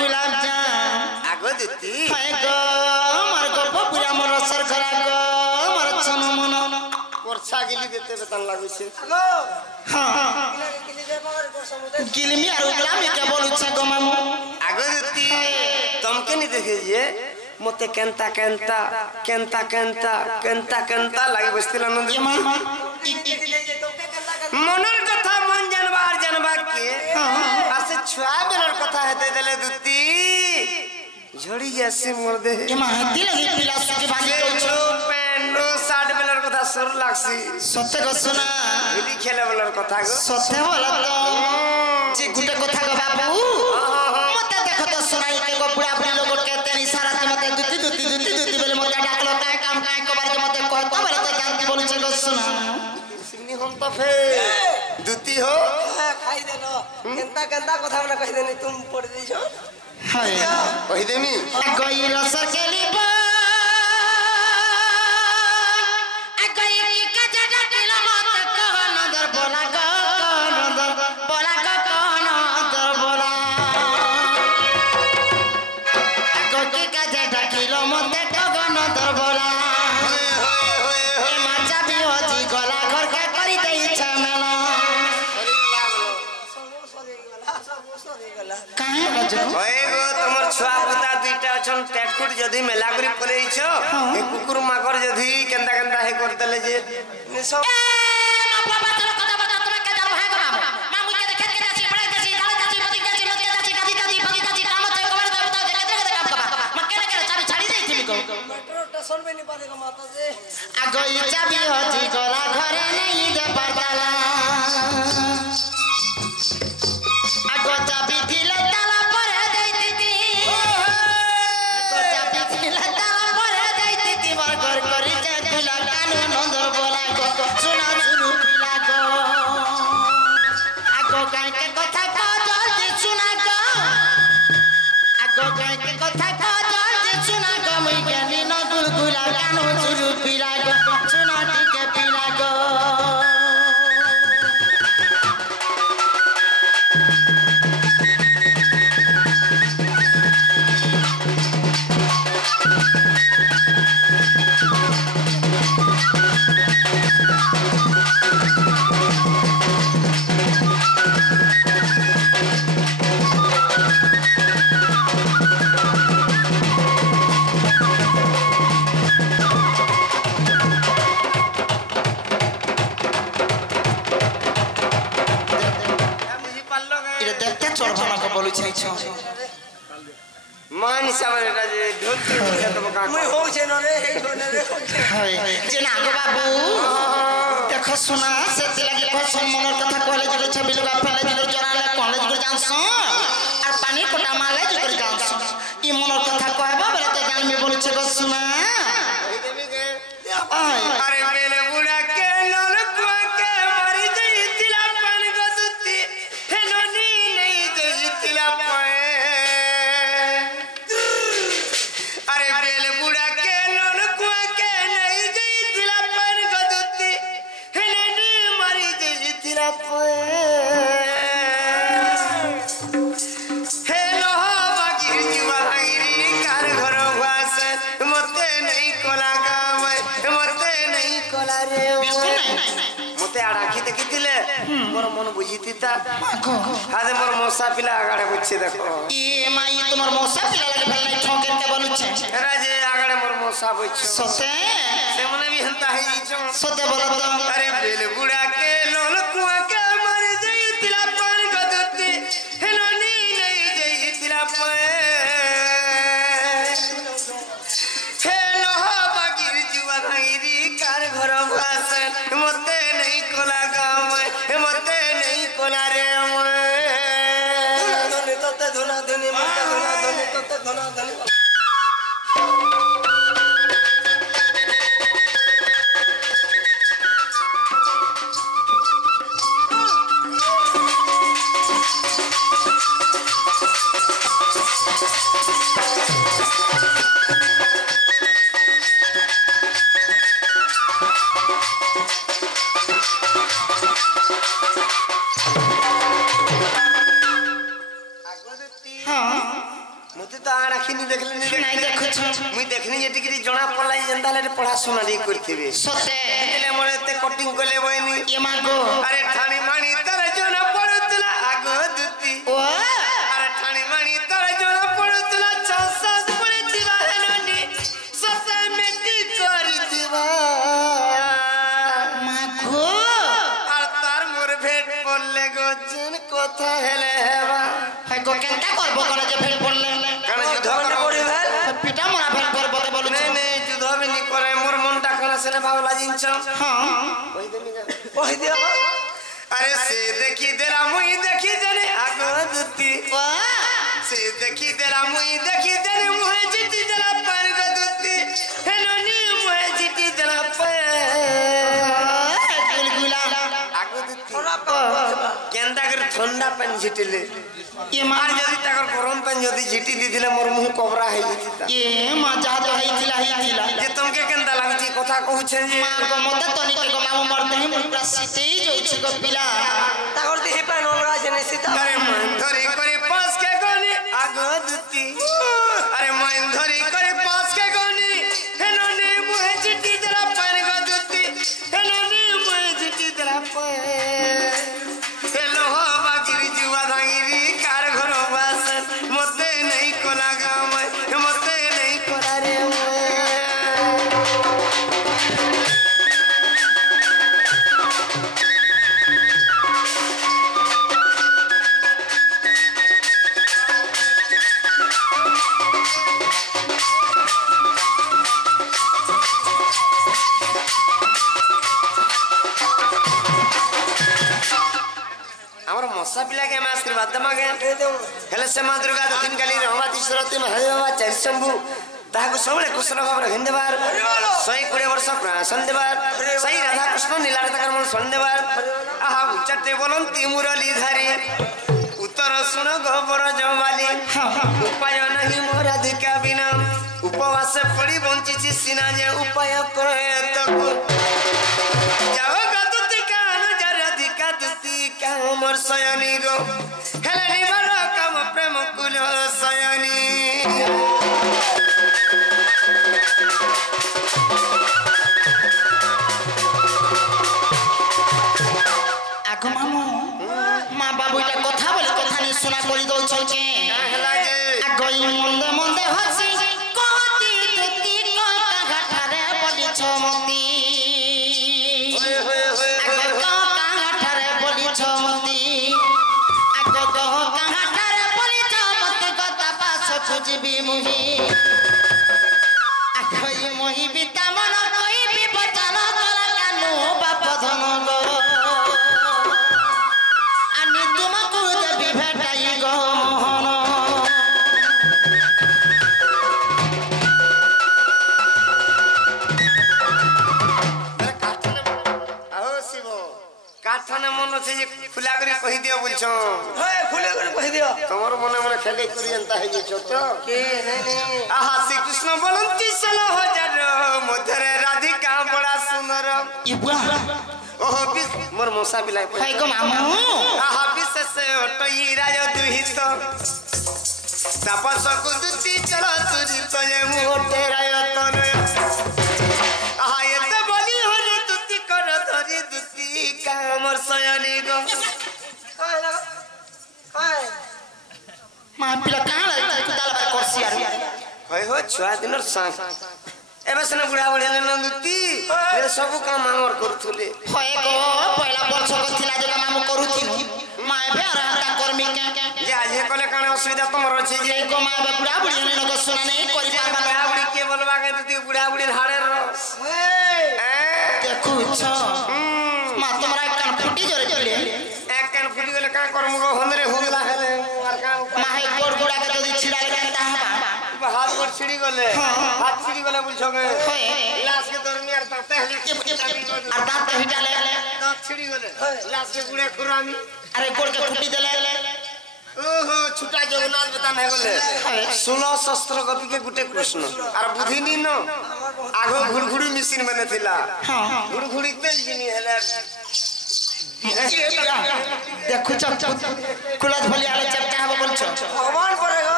गुलाब जाम आगो दुती हाय गो मोर गप पूरा मोर सर खरा गो मोर छन मन वर्षा गिली देते बेतन लागु छे हां गिलमी और गुलामी के बोलु छ गो मामू आगो दुती तुमके नहीं देखे जे मते Kenta Kenta Kenta Kenta Kenta Kenta लागे बसतिला नंद मनर कथा मन जानबार जानबा के आसे छुआ बेलर कथा हेते देले दुती झड़ी जैसे मोर दे एमा हती लगी पिला सुके भाजी जो पेंडो 60 बेलर कथा सुर लागसी सत्य गो सुना गिली खेले बेलर कथा गो सत्य बोला तो जे गुटे कथा गो बाबू मते देखो तो सुनाई के गो बुढ़ा बुढ़ी लोग के तेरी सारा ते मते दुती बेले मते डाकलो काय काम काय कबार के मते कहतो बेले तो जानती बोलु छ गो सुना सिनी हम तो फे दुती हो खाई देलो केंता केंता कथा ना कहि देनी तुम पड़ दै छो हाय कहि देमी गइल सकेली बा आ गइल के जडा किलो मत कहन दर बोला कहन दर बोला कहन दर बोला आ गइल के जडा किलो मत कहन दर बोला ए माचा भी होजी गला घर के करी देई छ मेला काहे गजो होए गो तमर छुआ पुता दुईटा छन टेटकुट जदी मेला करी पलेई छ ए कुकुर माकर जदी केंदा केंदा हे कर देले जे ने सब बाबा चलो कथा बता तुम्हें के जानो है गो मामू के देखे के जाची पड़े जाची डाल जाची बदी जाची लत जाची गादी बदी जाची काम छै कबर दे बता दे केते काम कबा म केने केने चाबी छाड़ी दे थी को मेट्रो स्टेशन में नहीं पारेगा माता जी आ गई चाबी होजी गोला घरे नहीं दे परदाला आ गो चाबी दिले ताला पर दे दीदी गो चाबी दिले ताला पर दे दीदी मोर घर करी जे तुला कानून नंदर बोला गो सुना सुनु पिला गो आ गो काई के कथा को जल्दी सुना गो आ गो काई के कथा को जल्दी सुना गो मुई ज्ञानी न गुलगुला कानून सुनु पिला गो सुना टिके पिला गो बुझी पालो गे इरे देखते चोर भाना को बोलु छै छ मान हिसाब रे जे ढोल के तब का मुई हो छे न रे हे ढोने रे हाय जे ना गो बाबू देखो सुना से लगे को मनर कथा कहले जे छबी लोग फैले जे जराले कहले जे जानसो और पानी कोटा माले जे जानसो ई मनर कथा कहबा बेले तो जान में बोलु छै गो सुना अरे मेरे बुढ़ा के नल कुआ के मरी जई तिला पान गो दुती फेनोनी नहीं जई तिला पाए अरे मेरे बुढ़ा के नल कुआ के नहीं जई तिला पान गो दुती फेनोनी मरी जई तिला पाए हेलो बागिर जीवा भागिरी कार घर वास मते नहीं कोला गाम मते नहीं कोला रे मते आडाखी देखिथिले मोर मन बुझितिता हादे मोर मौसा पिला आगाडे बुझछे देखो ई माई तुमर मौसा पिला लगे फैले ठोके के बोलु छै राजे आगाडे मोर मौसा बुझछ सते से मने भी हंता है छ सते बोल तो अरे बेल बुढ़ा के लोल कुआ के मर जई तिला पान गदती हेलोनी नहीं जई तिला पाए हेलो बागिर जुवा भाईरी कार घर भासन मते नहीं कोला गाम मते नहीं कोला रे धोने तते धोना धोनी मत धोना धोनी तते धोना धोनी हां मते तो आखिनी देखले नहीं देखछ मुई देखनी जेटी कि जणा पलाई जंदा ले पढ़ा सुना रे करथिबे सते ले मोरे ते कटिंग कोले बयनी ये मागो अरे ठाणी माणी तर जणा पडतला आगो दुती ओ अरे ठाणी माणी तर जणा पडतला छसास पडे दिवा हेननी सते मेटी करी दिवा मागो আর তার মোর ভেট পড়লে গজন কথা হেলে হেবা হাই গো কেনটা করব কোন যে ফেল পড়লে কারণ যুদ্ধ করে ভেল পিটা মোরা ফেল করব কে বলছ নাই নাই যুদ্ধ হবে নি করে মোর মনটা কোন সেনে ভাবলা জিনছ हां কই দেমি না কই দিও আরে সে দেখি দেরা মুই দেখি দেনে আগো দুতি ओ সে দেখি দেরা মুই দেখি দেনে মুহে জিতি দেলা পার গো দুতি হেননি মুহে জিতি দেলা পার गुलगुला আগো দুতি কেন্দা করে ঠান্ডা পানি ঝিটিলে ये আর मां যদি তাকর গরম পানি যদি ঝিটি দিদিলে মোর মুহ কবরা হই যেতা ये मजा तो ହେଇଥିଲା যে তোমাকে কেন্দা লাগুছি কথা কহুছেন যে मां को मते तनिक को मामू मरते ही मुरा सिटेई जोइछ गो पिला তাকর দিহি পায় নলরা জেনে সীতা আরে মন ধরি করে পাঁচ কে গনি আগো দুতি আরে মন ধরি করে পাঁচ কে গনি হেননি মুহে ঝিটি দেলা পার গো দুতি হেননি মুহে ঝিটি দেলা পার হেলো বাগিরি জুয়া ধাঙ্গিরি কার ঘর বাসন মতে নাই কোলা গাময় মতে নাই কোলা রে আমার মশা পিলাকে আমি আশীর্বাদ দেমাগে হেলে সে মা দুর্গা দক্ষিণ কালী রহমাতি সরতি মহাদেব বাবা চারি শম্ভু তাহাকে ସବୁବେଳେ କୃଷ୍ଣ ଭାବରେ ଘିନ୍ଦେବାର 120 ବର୍ଷ ପ୍ରାଣ ଦେବାର ସେଇ ରାଧାକୃଷ୍ଣ ନୀଳାରତାକାର ମନ ସନ୍ଦେବାର ଆହା ଉଚ୍ଚତେ ବୋଲନ୍ତି ମୁରଲି ଧାରି ଉତ୍ତର ଶୁଣ ଗୋବର ଜମାଲି ଉପାୟ ନାହିଁ ମୋ ରାଧିକା ବିନା ଉପବାସ ପଡ଼ି ବଞ୍ଚିଛି ସିନା ଯେ ଉପାୟ କରେ ତକୁ ଯାଅ ଗାଦୁତି କାନ ଯା ରାଧିକା ଦୁତି କାମର ସୟନି ଗো ହେଲେ ନିବାର କାମ ପ୍ରେମ କୁଲ ସୟନି आगो मामू मां बाबू এটা কথা বলে কথা নি শোনা করি দউছ কে ହେଲା ଯେ आगो ই মন্দে মন্দে হসি কতি তুতি কাঘাটারে বলিছ মতি ହୋଏ ହୋଏ ହୋଏ आगो কাঘাটারে বলিছ মতি आगो কাঘাটারে বলিছ মতি কথা পাছ খুঁজবি মুহি आगो ই মহি বিতা মন কইবি বচন তোরা কানু বাপ ধন গো আনি তোমাকু দেবি ভেটাই গো মোহন আহো শিব কাঠানে মন আছে যে খুলা করে কহি দিও বলছ হ্যাঁ খুলে করে কই দিও তোমার মনে মনে খেলে করি এন্তা হই গেছ তো কে নাই নাই আহা শ্রীকৃষ্ণ বলন্তি 16,000 মধ্যে রাধিকা বড়া সুন্দর ইবুয়া ওহ বিশ মোর মশা বিলাই হাই গো মামু আহা বিশেষ অটই রাজ দুহিত তাপস কুদুতি চল তুরি তয়ে মোটে রায় তনয় আহা এতে বলি হরি তুতি কর ধরি দুতি কামর সয়নি গো কাই লাগা কাই মা পিলা কাঁ লাগি কুদাল বার করছি আর হয় হো ছুয়া দিনর সাং এবে সনে বুড়া বুড়া লেন দুতি এ সব কাম আমার করথুলে হয় গো পয়লা বর্ষ কছিলা যে মামু করুছিনু মা এবে আর হাতা কর্মী কে যে আজ কলে কানে অসুবিধা তোমার আছে যে গো মা এবে বুড়া বুড়ি নগ শুনা নাই করি পারবা বুড়া না বুড়ি কে বলবা কে দুতি বুড়া বুড়ির হাড়ের রস দেখুছ মা তোমরা কান ফুটি জরে চলে এক কান ফুটি গেলে কা করমু গো হন্দরে হুগলা হেলে আর কা মা হে গোড় গোড়া কে যদি ছিড়া লে তা হাত গোড় ছিড়ি গলে হাত ছিড়ি গলে বুঝছো গে হয় লাশ কে দরমি আর তাতে হেলি আর দাঁত হিটালে দাঁত ছিড়ি গলে লাশ কে গুড়ে খুরামি আরে গোড় কে ফুটি দেলে ओहो छुटा जगन्नाथ बता नहीं बोले 16 शस्त्र कपि के गुटे कृष्ण आर बुद्धि नी न आगो घुड़घुड़ी मशीन बने थिला हां घुड़घुड़ी तेल जिनी हेले देखु कुलत भली आले चपटा हबो बोलछो भगवान करे गो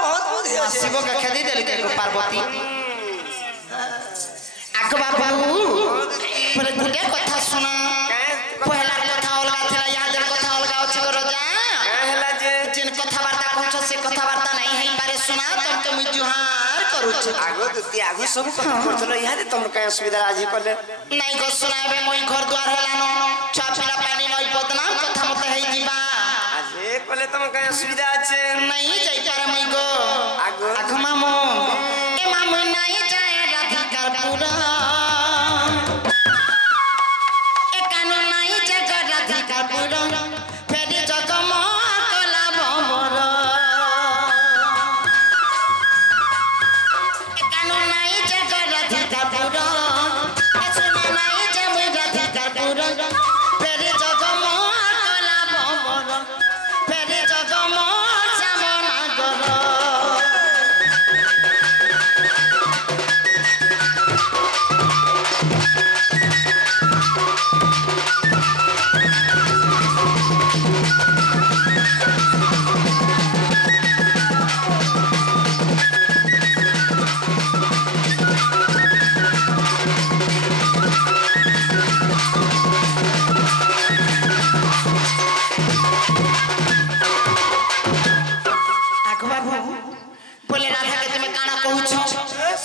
बहुत बुद्धि আছে शिव का खेदी देली के पार्वती आकबा बाबू बोले गुटे कथा सुना पहला कथा अलगा थिला याद कथा अलगा अछि गो राजा कहला जे जिन कथा वार्ता कहछो से कथा वार्ता नहीं है बारे सुना तुम तो जुहार करूछ आगो दुती आगो सब कथा करथलो इहारे तुम कय सुविधा राजी करले नहीं को सुनाबे मोई घर द्वार हेलानो छा पिला पानी नई बदनाम कथा मते है जीवा आजे कहले तुम कय सुविधा আছে नहीं जाई पारे मोई गो आगो आगो मामू ए मामू नहीं जाए राधिका पूरा ए कानून नहीं जाए राधिका पूरा फेरी जगम कला बमर ए कानून नहीं जाए राधिका पूरा ए सुना नहीं जाए राधिका पूरा फेरी जगम कला बमर फेरी जगम सामना कर बोले राधा के तुम्हें काना कहूछो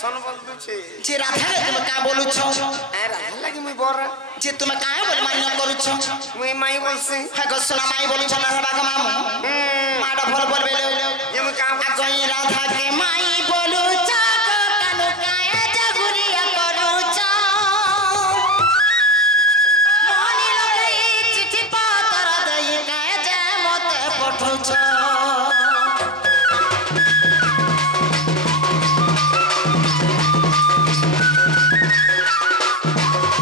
सन बंधु छे जे राधा के तुम्हें का बोलुछो ए राधा लागि मुई बोर जे तुम्हें काहे बोले मान्य करूछो मुई माई बोलसी है गोसना माई बोलुछो ना बाग मामू माडा भल बोल बेले ये मुई काम आ गई राधा के माई बोलुछो कानु काहे जगुरिया करूछो मोनी लगई चिट्ठी पत्र दई काहे जे मते पठौछो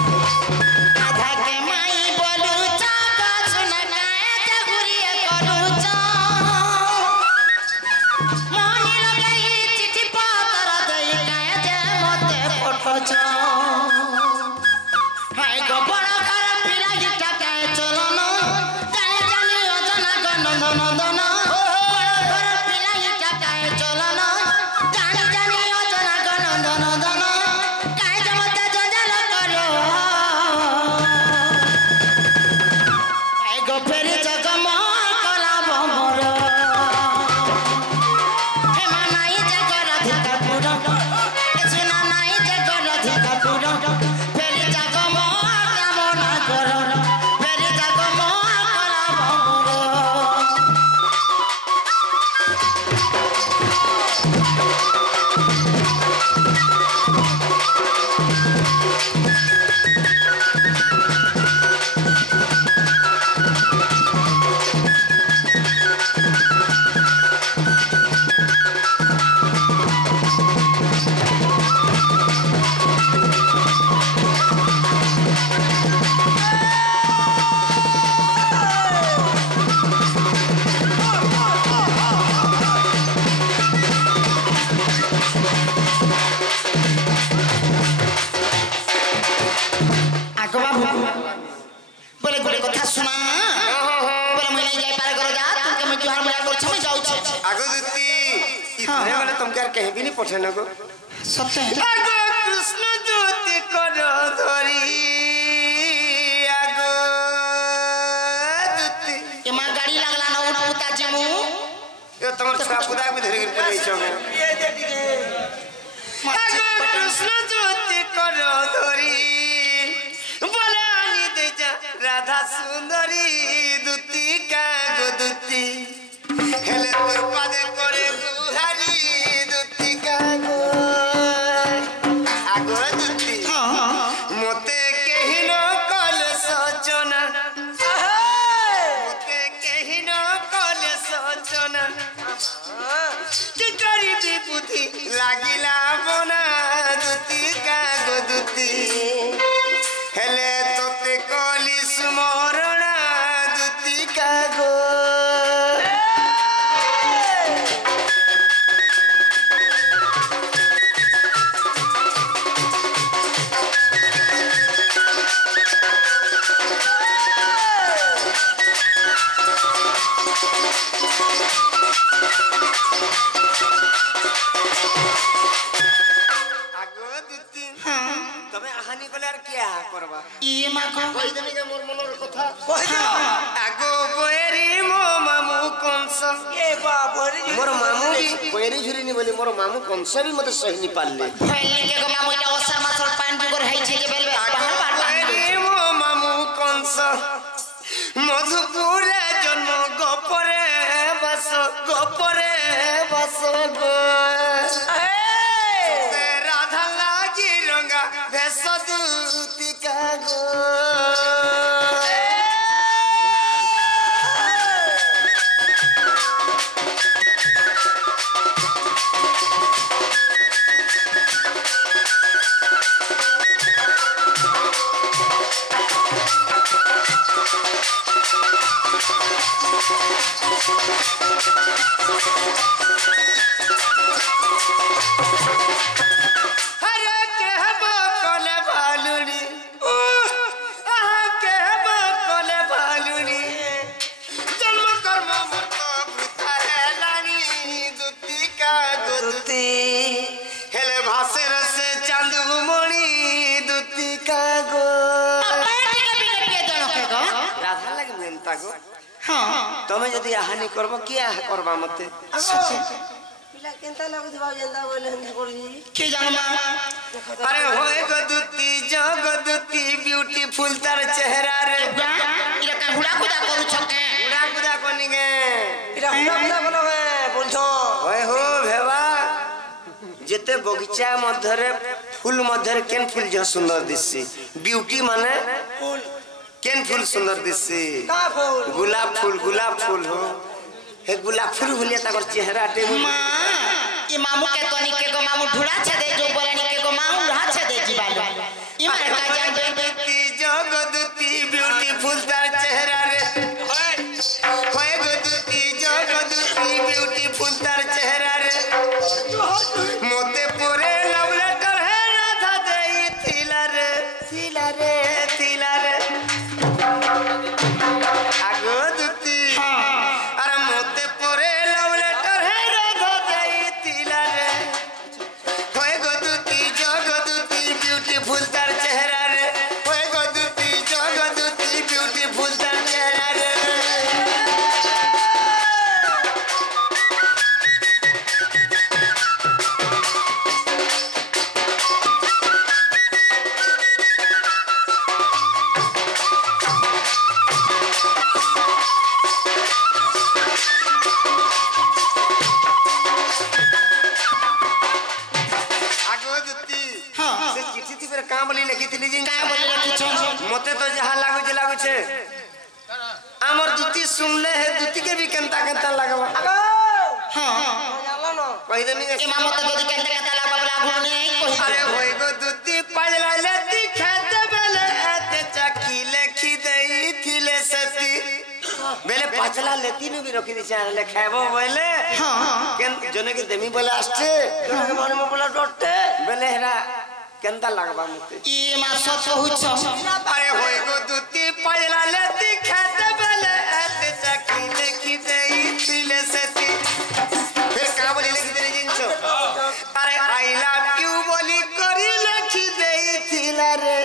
राधा के माई बोलुछो सुना काहे जगुरिया करूछो मोनी लगई चिट्ठी पत्र दई काहे जे मते पठौछो हाय गो बड़ घर पिला गिटा काहे चलनो जाने जाने अजना गनन नंदन बड़ घर पिला गिटा काहे चलनो जाने जाने अजना गनन नंदन काहे जे मते जंजाल करो हाय गो फेरी जगम कला बमर हे मानाई जग राधिका पूरा ए सुना नाई जग राधिका पूरा फेरी जगम कामना कर फेरी जगम कला बमर आगो बाबू बोले गोटे कथा सुना बोले मुई नहीं जाई पारे घर जा तुमके मैं जुहार मुया कर छमे जाऊ छे आगो दुती इतने वाले तुम कर कहीं भी नहीं पठे नको सत्य आगो कृष्ण ज्योति करो धरी आगो दुती ए मां गाड़ी लागला न उठ उता जिमु ये तमर छुआ खुदा में धरे गिर पड़े छो ये दे दिगे आगो कृष्ण ज्योति करो धरी बोलानी दे जा राधा सुंदरी दुती का गो दुती हेले तोर पादे करे बुहारी दुती का गो आगो दुती मते केहि न कल सचना मते केहि न कल सचना कि करी बुद्धि लागिला बना दुती का गो दुती हेले तोते कली स्मरणा दुती का गो मोर मामू भी कोयरी झुरीनी बोली मोर मामू कंस भी मते सही नहीं पाले फैली के गो मामू इटा ओसर मासर पान जुगर है छे के बेलबे बाहर बाहर अरे मो मामू कंस मधुपुर जन्म गोपरे बस गो राधा लागी रंगा भेष दूती का गो तमे जदी हानि करबो किया करबा मते पिला केनता लागुथबा जेंदा बोले हंदा करजी के जानमा अरे होए गदुती जगदुती ब्यूटीफुल तार चेहरा रे इरा का हुड़ा कुदा करू छके उड़ा कुदा कोनी गे इरा हुड़ा कोन है बोलछो होए हो भेवा जेते बगीचा मध्यरे फूल मध्यरे केन फूल जो सुंदर दिससी ब्यूटी माने फूल केन फूल सुंदर दिससी का फूल गुलाब फूल हो हे गुलाब फूल भलिया ताकर चेहरा टे मां ई मामू के तोनी के गो मामू ढुड़ा छे दे जो बोलनी के गो मामू ढा छे दे जीवालो ई मारे का जान दे जगदुती ब्यूटीफुल तार चेहरा रे होए गदुती जगदुती ब्यूटीफुल तार चेहरा रे मोते पूरे लव लेटर है राधा देई थिला रे आगदुती अरे मोते पूरे लव लेटर है राधा देई थिला रे होए गदुती जगदुती ब्यूटीफुल तार चेहरा रे होए गदुती जगदुती ब्यूटीफुल तार चेहरा रे मते तो जहा लागु छे हमर दुती सुनले है दुती के भी केंता लागबा हां जाला न कहि देनी ई मामू तो जदी केंता लागबा लागू नहीं कोई अरे होय गो दुती पाजला ले दिखत बेले एते चखी लेखी देई थिले सती बेले पाचला लेती नु भी रखी दी चाहे खाबो बोले हां केन जने के देमी बोले आस्ते मन में बोला डोटे बेले हेरा केंता लागबा मते ई मा सच होछ अरे होय गो दुती पाजला ले दिखत बेले एते चखी लेखी देई थिले सती फिर का बोली लेखी देई जिंचो अरे आई लव यू बोली करी लेखी देई थिला रे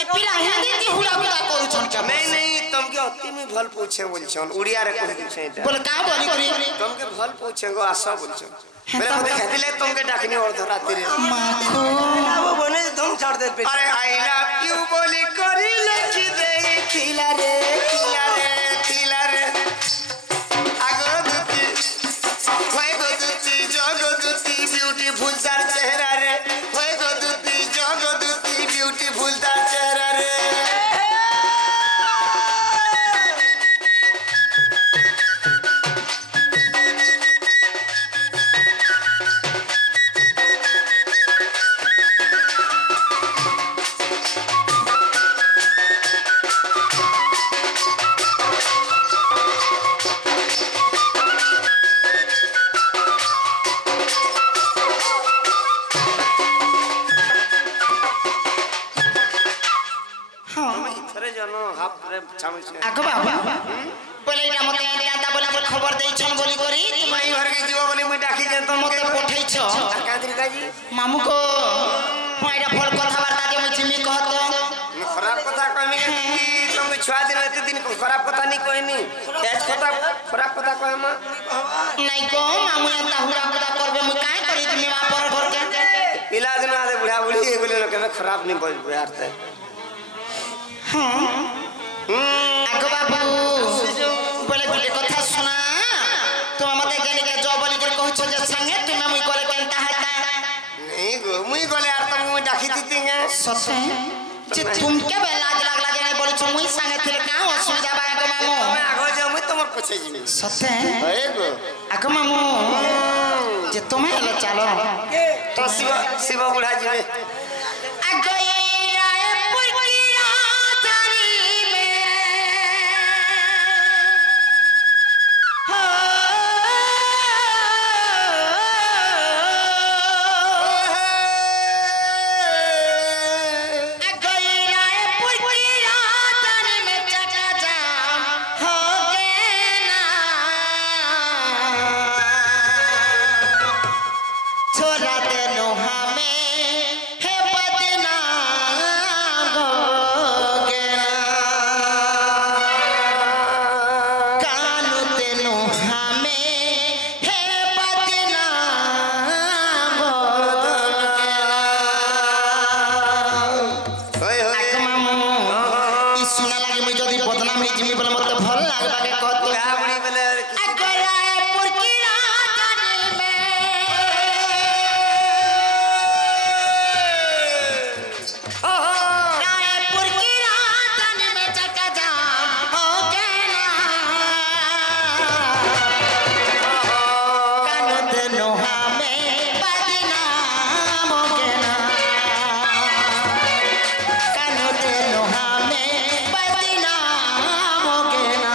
ई पिला हिंदी की हुड़ा कुदा करू छन के नहीं तुमके अति में भल पूछे बोलछन उड़िया रे कहि दिछे एटा बोल का बोली करी तुमके भल पूछे गो आशा बोलछन मेरे मते कहतिले तुमके डाकनी और राती रे माखो वो बने तुम छाड़ दे पे अरे आई लव यू बोली करी लेखी देई थिला रे आगो दुती होय गो दुती जगो दुती ब्यूटीफुल तार चेहरा रे होय गो दुती जगो दुती ब्यूटीफुल तार चेहरा रे आगो बाबा बोले इटा मते दादा बोला को खबर देई छन बोली करी तुम्हारी घर के जीव बोली मुई डाकी जे तुम मते पठै छ कादरी काजी मामू को माइरा फल कथा वार्ता जे मुई छिमी कहत खराब कथा कहमी कि तुम छुआ दिन एते दिन खराब कथा नहीं कहनी एज कथा खराब कथा कहे मां नहीं को मामू एंता हुरा कुदा करबे मुई काहे करी तुमी मा पर घर के पिला दिन आदे बुढ़ा बुढ़ी एगोले न केबे खराब नहीं बोल यारते आगो बाबू बोले बोले कथा सुना तुम मते गेली के जो बोली के कहछ जे संगे तुमे मुई करे केनता हता नहीं गो मुई गले यार तुम मुई डाकी दितिंगे सते जे तुम के बे लाज लागला जे नहीं बोली छ मुई संगे थिले का असुविधा बा आगो मामू मैं आगो जा मुई तमर पछे जिमी सते हे गो आगो मामू जे तुमे ले चलो तो शिव बुढ़ा जिमे आगो ये राय पुरकी राजनी में हो आगो ये राय पुरकी राजनी में चका जाम हो गए ना छोरा देनो हमें है बदनाम हो गया कानू देनो हमें है बदनाम हो गया होय होय आक मामू ई सुना लागे मुई जदी बदनाम हे जिमी बोले मते भल लागबा के कहत का बुढ़ी बोले अगरा पुरकी राजनी में रायपुर की राजनी में चकाजाम हो गए ना कानून देनो हमें बदनाम हो गए ना कानून देनो हमें बदनाम हो गए ना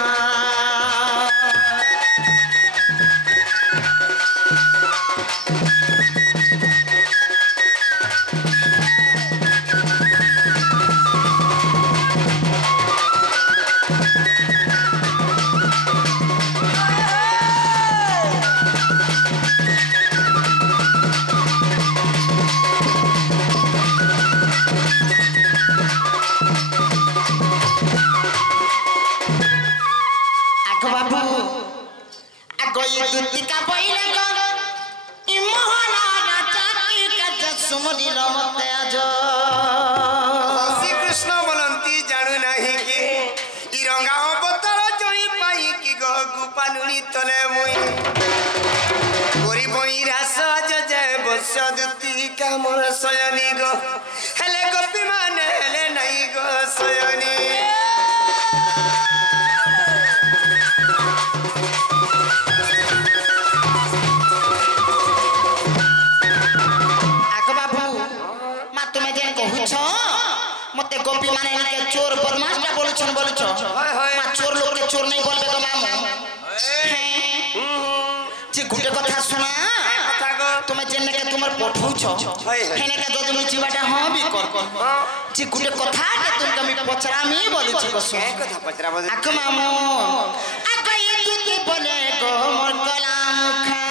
आगो बाबू आगो ये दुतिका बइले गो इ मोहना नाचकी का जसुमनी रमते आजो श्री कृष्ण बोलंती जानू नहीं कि ई रंगा अवतार जोई पाई कि गो गुपानुनी तले मुई गोरी बई रास जय बस्य दुती का मोर सयनी गो हेले गोपी माने हेले नहीं गो सयनी आगो बाबू मा तुमे जे कहूछ मते गोपी माने के चोर बदमाशटा बोलछन हाय हाय मा चोर लोग के चोर नहीं बोलबे गो मामू जे गुटे कथा सुना कथा गो तुमे जेने के तुमर पठौछ हाय हाय हेने के जदि मुई चिबाटा हां भी कर जे गुटे कथा के तुम कमी पचरा में बोलछ गो सुन ए कथा पचरा बजे आक मामू आक ये तुती बोले गो मोर कलाम खा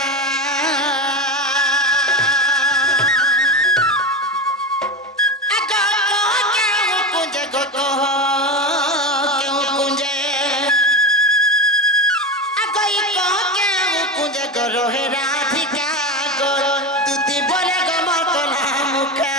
आक को के कुंज गो को के कुंजे आक ये को के कुंज गो रोहे राधिका गो तुती बोले गो मोर कलाम खा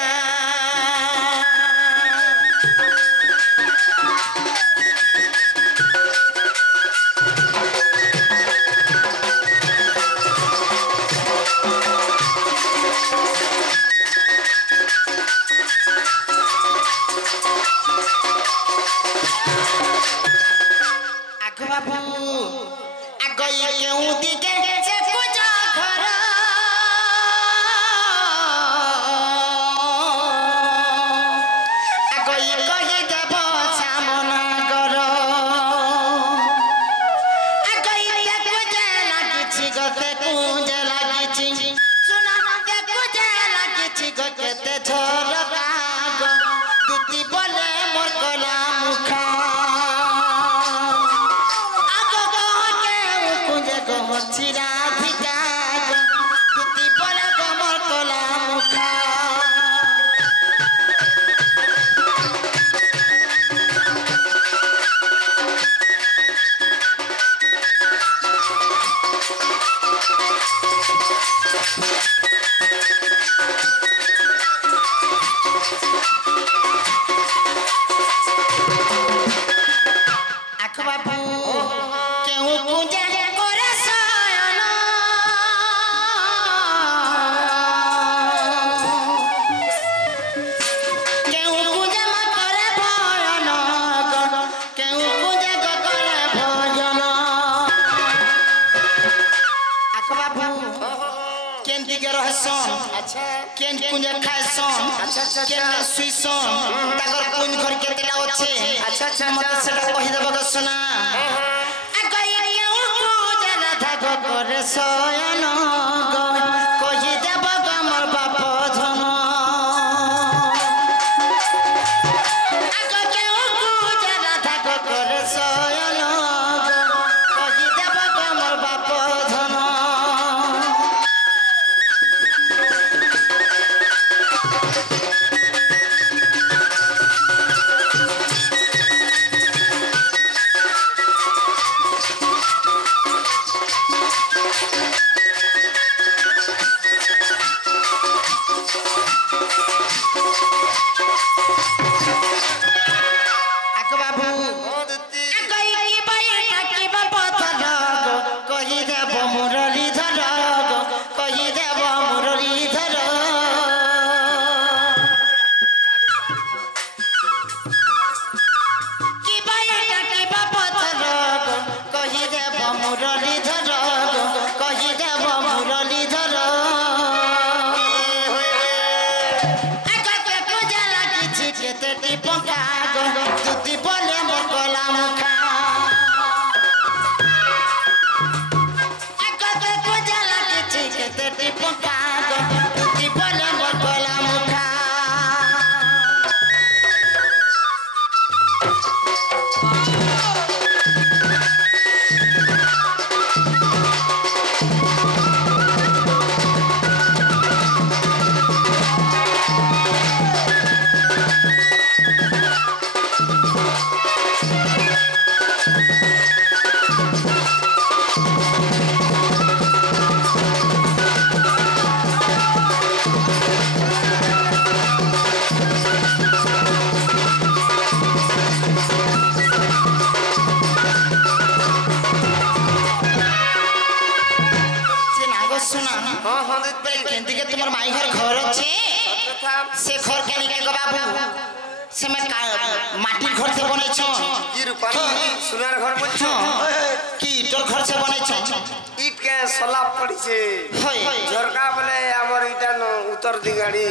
केन दिगे रहसन अच्छा केन कुंजे खायसन अच्छा केन सुइसन ताकर कुंज घर केतेटा अछि अच्छा मत सेटा कहि देबो ग सुना अगय केउ पूजन थाक करे सयन ग कहि देबो ग मोर बाप धन अगय केउ पूजन थाक करे सयन ग कहि देबो ग मोर बाप धन तुम्हार माई घर अच्छे से घर के निके बाबू से मैं माटी घर से बनै छ की रूपानी सुनार घर बनै छ की तोर घर से बनै छ ईट के सलाब पड़ी छे झरका बोले हमर इटा न उत्तर दिगाड़ी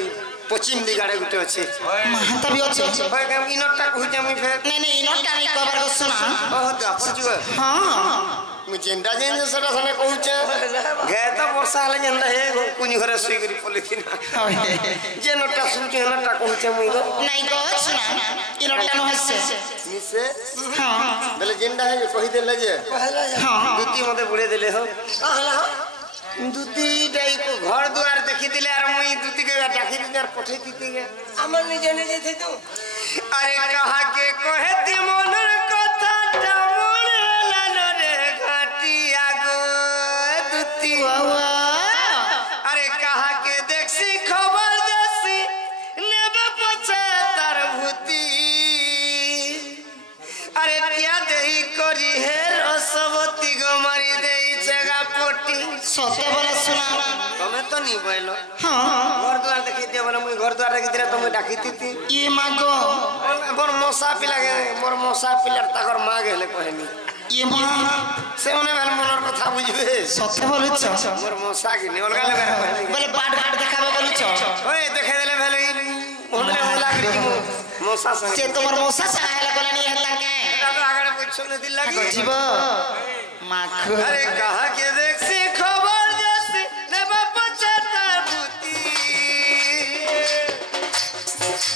पश्चिम दिगाड़े गुटे अछि महंता भी अछि भाई हम इनटा कहू जे मुई फेर नहीं इनटा नहीं कबर को सुना बहुत आपसु हां मु जेंडा जेन सरा सने कहू छे गे त वर्षा हले जेंडा हे कुनी घरे सुई करी पलिथिन जे नटा सुचे नटा कहू छे मुई गो नहीं गो सुना इनटा न हसे निसे हां बेले जेंडा है कहि देले जे हां दुती मते बुड़े देले हो कहला दुती डाई को घर द्वार देखि दिले आर मुई दुती के डाकी दिनार पठै दिती गे हमर निजे निजे थे तू अरे कहा के कहती मनर कथा टमन लालो रे घाटिया गो दुती अरे कहा के देखसी खबर देसी नेबे पछे तार भूती अरे क्या देही करी हे रसवती गो मारी देई जगा पोटी सते बोले सुना तमे तो नहीं बोलो हां घर द्वार देखि दियो बोले मुई घर द्वार देखि दिरा तुम डाकी थी ये मागो मोर मोसा पिला गे मोर मोसा पिलार ताकर मां गेले कहनी ये मां से ओने भेल मनर कथा बुझबे सते बोले छ मोर मोसा के अलगा लगा कहनी बोले बाट घाट देखाबे बोले छ ओए देखे देले भेल ओने होला करी मोसा संग जे तोमर मौसा से आला बोले नहीं हल्ला के तो आगड़े पूछो ने दिल लगी जीव माखो अरे कहा के देख सी खबर जैसी नेबा पछता भूती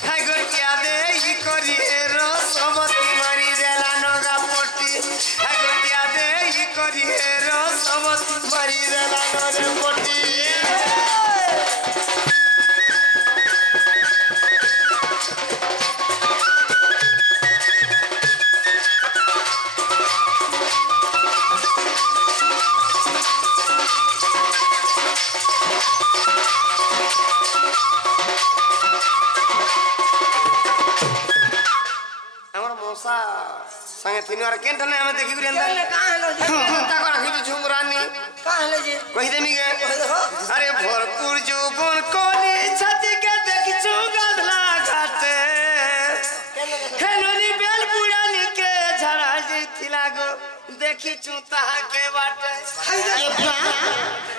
हाय गो क्या दे ई करी रसवती मारी देला नगा पोटी हाय गो क्या दे ई करी रसवती मारी देला नगा पोटी संगे तीनोर केन ठने हम देखि गुरी अंदर कहां हेलो जी ता को रखी झुमरानी कहां हेलो जी कहि देमी गे अरे भरपूर जोबन कोनी छति के देखि छु गधला घाटे हेलोनी बेल पुरानी के झड़ा जइथिला गो देखि देखी चूता के बाटे ये बुआ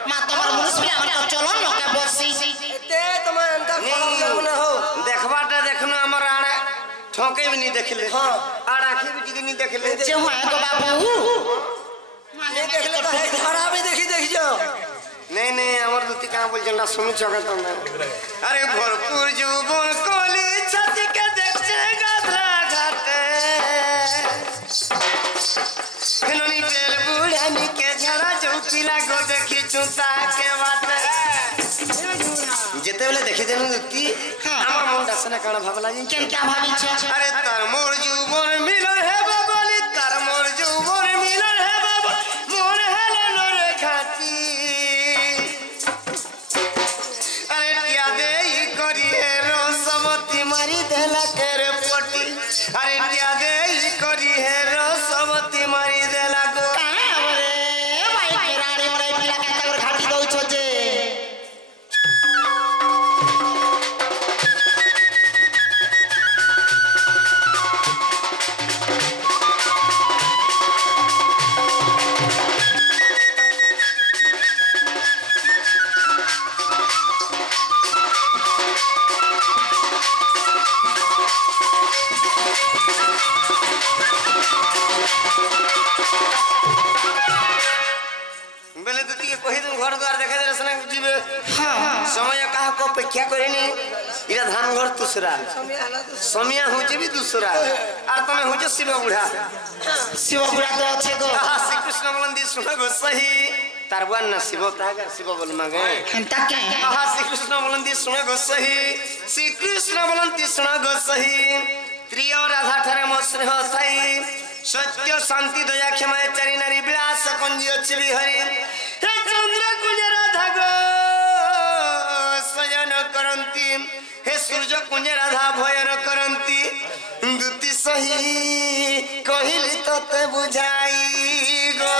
मा तोर मुनिस भी हमर चलो न के बसी ते तुम अंता खोला ना हो देखबाटा देखनो हमर आड़ा ठोके भी नहीं देखले हां आड़ा आंखें भी टिके नहीं देखले जे हुआ गो बाबू ये देख ले तो है धारा भी देख जाओ नहीं नहीं हमर दुती कहां बोल जंडा सुनु चके तो मैं अरे भरपूर जुबन कोली छाती के देखछे गाधरा घाटे हेलोनी तेल बुढ़ानी के झड़ा चौकीला गो देखी चूता के बाटे जेते बेले देखि देनु दुती हमर मन दसना काना भाबला जी केनका भाभी छ अरे तार मोर जुबन मिलन है बाबली तार मोर जुबन मिलन है बाबा मोर हेलो रे घाटी अरे क्या दे ई करी है रसवती मारी देला केरे पटी अरे क्या दे ई करी है रसवती मारी देला गो रे भाई के रानी मरे पिला के तगर घाटी दउ छ जे बेले दुती के कहि तुम घर द्वार देखा दे सना जीवे हां समय कहा को अपेक्षा करेनी इरा धान घर दूसरा समय होचे भी दूसरा और तमे होचे शिव बुढ़ा शिव बुढ़ा तो अच्छे गो श्री कृष्ण बोलंदी सुना गो सही तारवान ना शिव तागर शिव बोल मागे हंता के श्री कृष्ण बोलंदी सुना गो सही श्री कृष्ण बोलंदी सुना गो सही त्रिय राधा ठरे मो स्नेह थाई सत्य शांति दया क्षमा चारि नारी विलास कंजी अछि बिहरी हे चंद्र कुंज राधा गो सयन करंती हे सूर्य कुंज राधा भयन करंती दुति सही कहिली तते बुझाई गो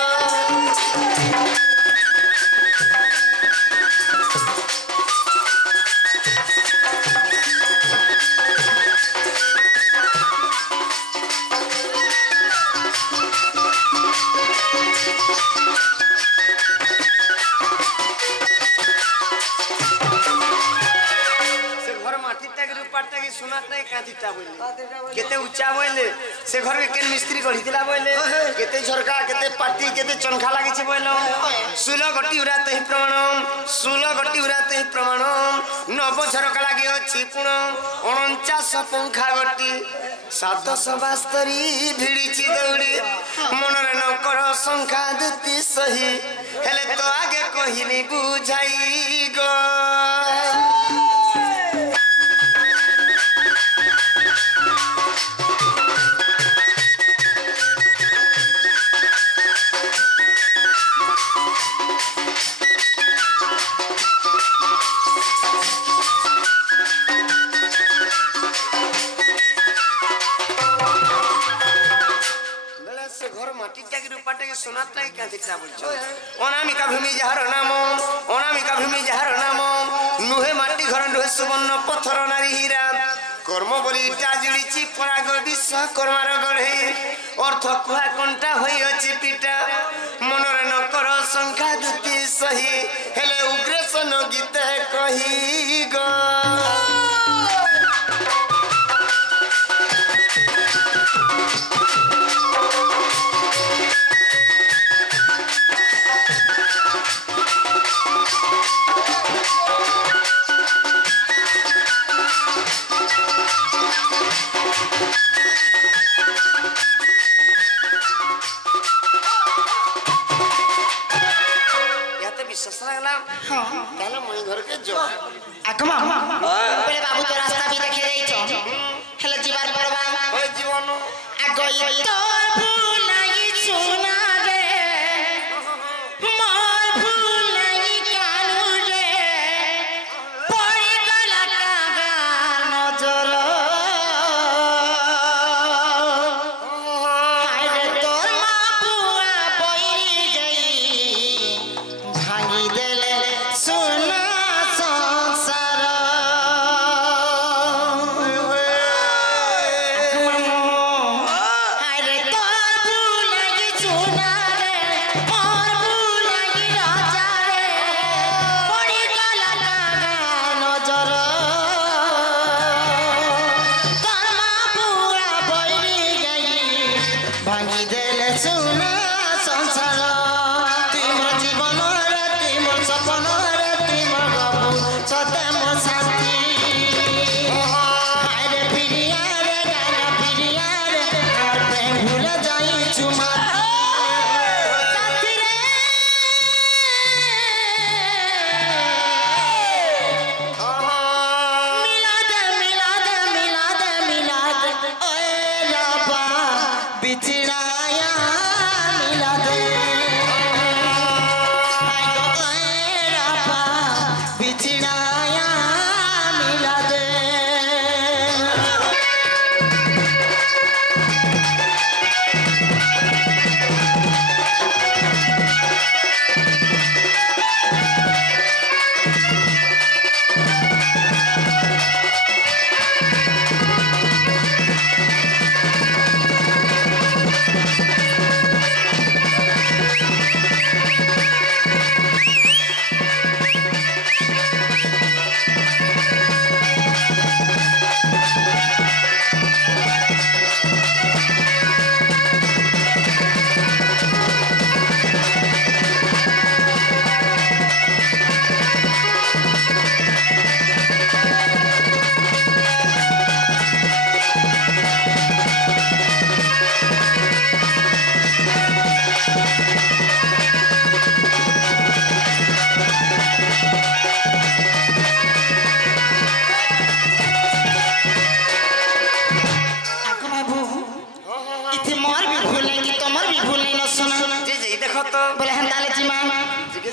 केते ऊंचा बोले से घर के केन मिस्त्री गढ़ितिला बोले केते झरका केते पाटी केते चनखा लागि छै बोलो 16 गटी उरा तहि प्रमाण 16 गटी उरा तहि प्रमाण नव झरका लागि अछि पुण 49 पंखा गटी 772 भिड़ी छि दौड़ी मनरे न कर संख्या दुती सही हेले तो आगे कहिनी बुझाई गो अनामिका भूमि जहार नाम अनामिका भूमि जहार नाम नुहे माटी घर नुहे सुवर्ण पत्थर नारी हीरा कर्म बोली टाजुड़ी पराग विश्वकर्मार गढ़े अर्थ कुहा कंटा होई अछि पिटा मनरे न कर संख्या दुती सही हेले उग्रेसन गीत कही गो आकमा पहले बाबू तो रास्ता भी देखे जाई छ हेले जीवार परबा ओए जीवन आगई तोर भूलाई सुना रे मोर भूलाई कानू रे पड़ी गला कागा नजर हाय तोर मां बुआ बई गई भांगी देले सुना संसार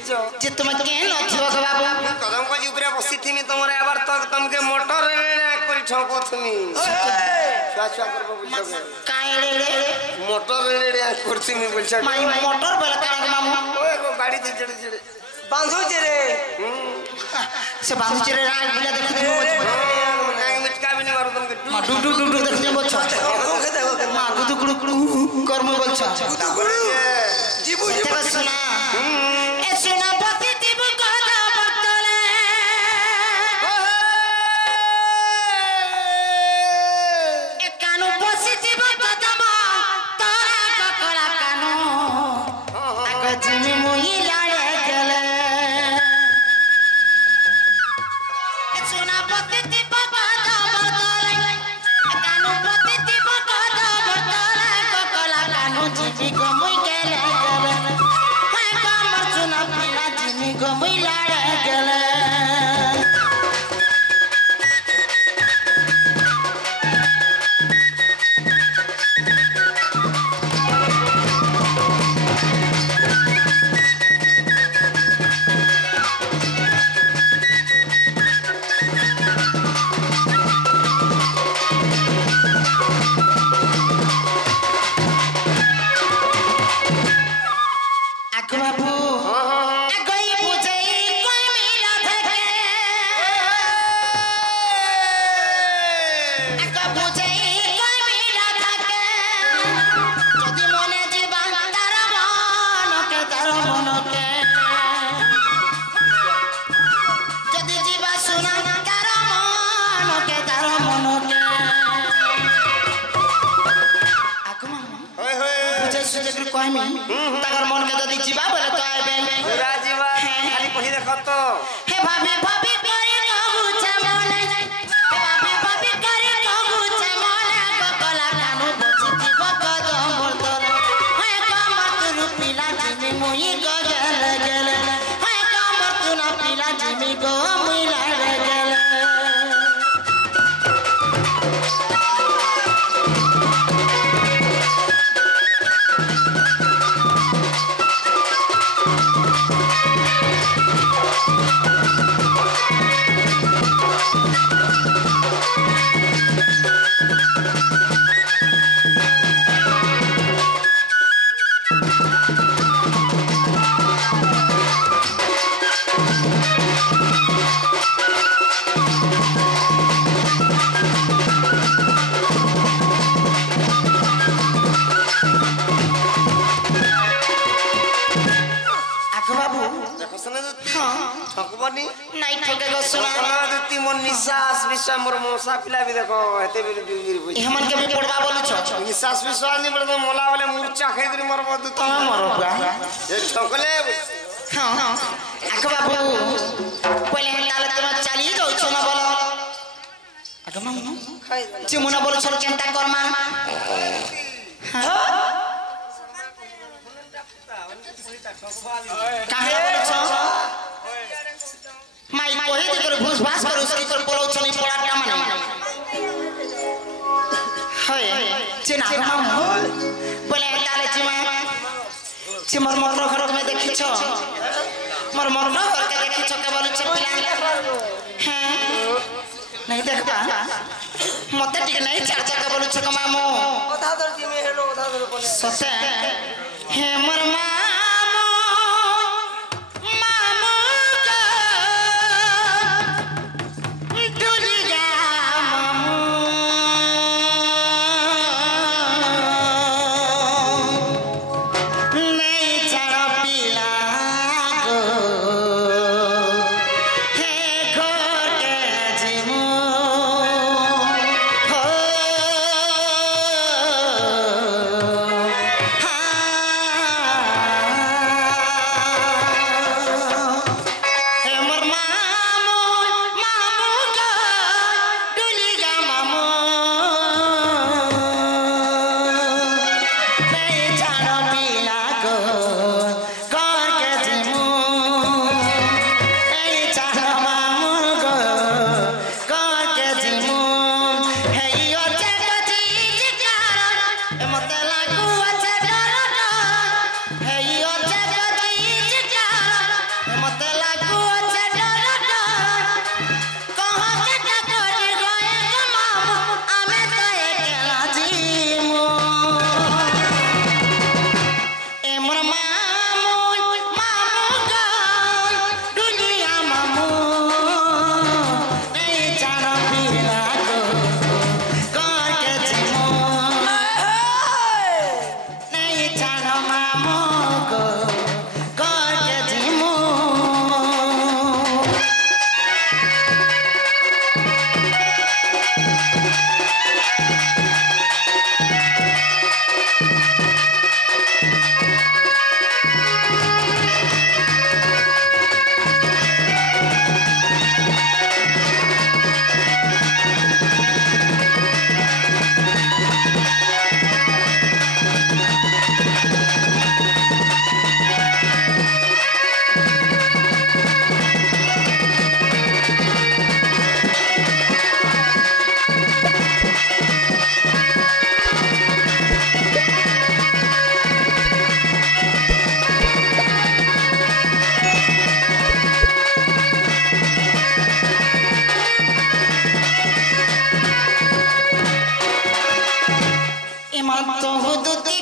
বলছ যে তুমি কেন অথিব বাবু কদম কজি উপরে বসি থিমি তোমার এবার তো তোমাকে মোটর করে ঠকো তুমি ছুয়া ছুয়া করব বলছ কায়ড়ে রে মোটর করছিমি বলছ মাই মোটর বলে কারণ মামু ওই গাড়ি দিয়ে চড়ে চড়ে বাঁধুছে রে সে বাঁধুছে রে রাগ বিলা দেখি তুমি নাক মিটকা বিনি মারো তোমাকে মা ডু ডু ডু ডু দেখি বলছ মা গুদু গুদু গুদু কর্ম বলছ জীবু দেখো শোনা এ শোনা পতি দিব কথা বতলে এ কানু বসি দিব কথা তোরা ককলা কানু আগ জিমি মুই লাড়ে গেলে এ শোনা পতি দিব কথা বতলে এ কানু পতি দিব কথা বতলে ককলা কানু জিমি গমুই গেলে গমই লাড়ে গেলে আগো বাবু আগই বুঝাই কই মিলা থাকে আগো বুঝাই কই মিলা থাকে যদি মনে জীবা তার মনকে যদি জীবা শোনা তার মনকে আগো মামা হয় হয় বুঝাই সুঝে করে কইমি তার মনকে যদি জীবা বলে তো আইবে পুরা জীবা খালি কহি দেখ তো হে ভাবি ভাবি করে কবুচা মনে হে ভাবি ভাবি করে কবুচা মনে ককলা কানু বচিতি বকদম বর্তন হে কমর তুরু পিলা জিমি মুই গগল গেল হে কমর তুনা পিলা জিমি গো মুই লাড়ে গেল আগো বাবু দেখো শোনা দুতি হ্যাঁ ঠকবনি নাই ঠকে গো শোনা শোনা দুতি মন নিশ্বাস বিশ্বাস মোর মশা পিলা বি দেখো এতে বি বিগির বুঝ এমন কে বি পড়বা বলছ নিশ্বাস বিশ্বাস নি বলে মোলা বলে মূর্ছা খাই দিন মরব দুতি তুমি মরবা এ ঠকলে হ্যাঁ আগো বাবু পहिले তাহলে তুমি চালিয়ে যাচ্ছ না বলো আগো মামু খাই যে মনে বলছ চিন্তা করমা কাহে বলছ মাই কহি দি করে ঘুষ ভাস করে উসকি করে পড়াও চলি পড়াটা মানে হয় যে না মামু বলে তাহলে যে মোর মর ঘর তুমি দেখিছ মোর মর ঘর কে দেখিছ কে বলছ পিলা হ্যাঁ নাই দেখবা মতে টিকে নাই চার চাকা বলছ ক মামু কথা ধর জিমি হেলো কথা ধর বলে সতে হে মোর মামু মামু গো ডুলি গা মামু নেই ছাড় পিলা গো হে ঘর কে জিমু হো হা ତୋ ହୁଦୁତି